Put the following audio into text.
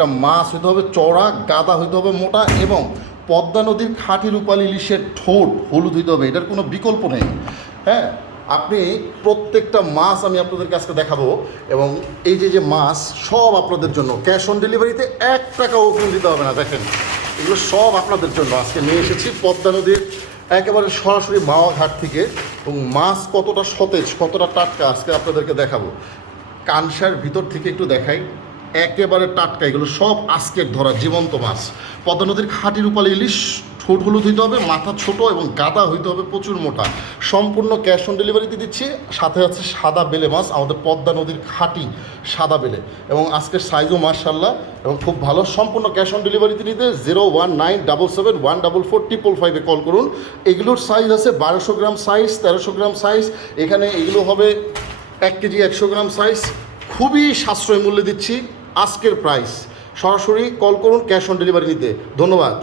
একটা মাছ হইতে হবে চওড়া, গাদা হইতে হবে মোটা, এবং পদ্মা নদীর খাঁটি রূপালী ইলিশের ঠোঁট হলুদ হইতে হবে, এটার কোনো বিকল্প নেই। হ্যাঁ, আপনি প্রত্যেকটা মাছ আমি আপনাদেরকে আজকে দেখাবো, এবং এই যে মাছ সব আপনাদের জন্য, ক্যাশ অন ডেলিভারিতে 1 টাকাও অগ্রিম দিতে হবে না। দেখেন, এগুলো সব আপনাদের জন্য আজকে নিয়ে এসেছি পদ্মা নদীর একেবারে সরাসরি মাওয়া ঘাট থেকে, এবং মাছ কতটা সতেজ, কতটা টাটকা আজকে আপনাদেরকে দেখাবো। কানসার ভিতর থেকে একটু দেখাই, একেবারে টাটকা, এগুলো সব আজকের ধরা জীবন্ত মাছ। পদ্মা নদীর খাঁটি রূপালী ইলিশ, ঠোঁট হলুদ হইতে হবে, মাথা ছোট এবং গাদা হইতে হবে প্রচুর মোটা। সম্পূর্ণ ক্যাশ অন ডেলিভারিতে দিচ্ছি। সাথে আছে সাদা বেলে মাছ, আমাদের পদ্মা নদীর খাঁটি সাদা বেলে, এবং আজকের সাইজও মার্শাল্লাহ এবং খুব ভালো। সম্পূর্ণ ক্যাশ অন ডেলিভারিতে নিতে 01977144555 কল করুন। এগুলোর সাইজ আছে 1200 গ্রাম সাইজ, 1300 গ্রাম সাইজ, এখানে এগুলো হবে 1 কেজি 100 গ্রাম সাইজ। খুবই সাশ্রয় মূল্যে দিচ্ছি, আজকের প্রাইস। সরাসরি কল করুন ক্যাশ অন ডেলিভারি নিতে। ধন্যবাদ।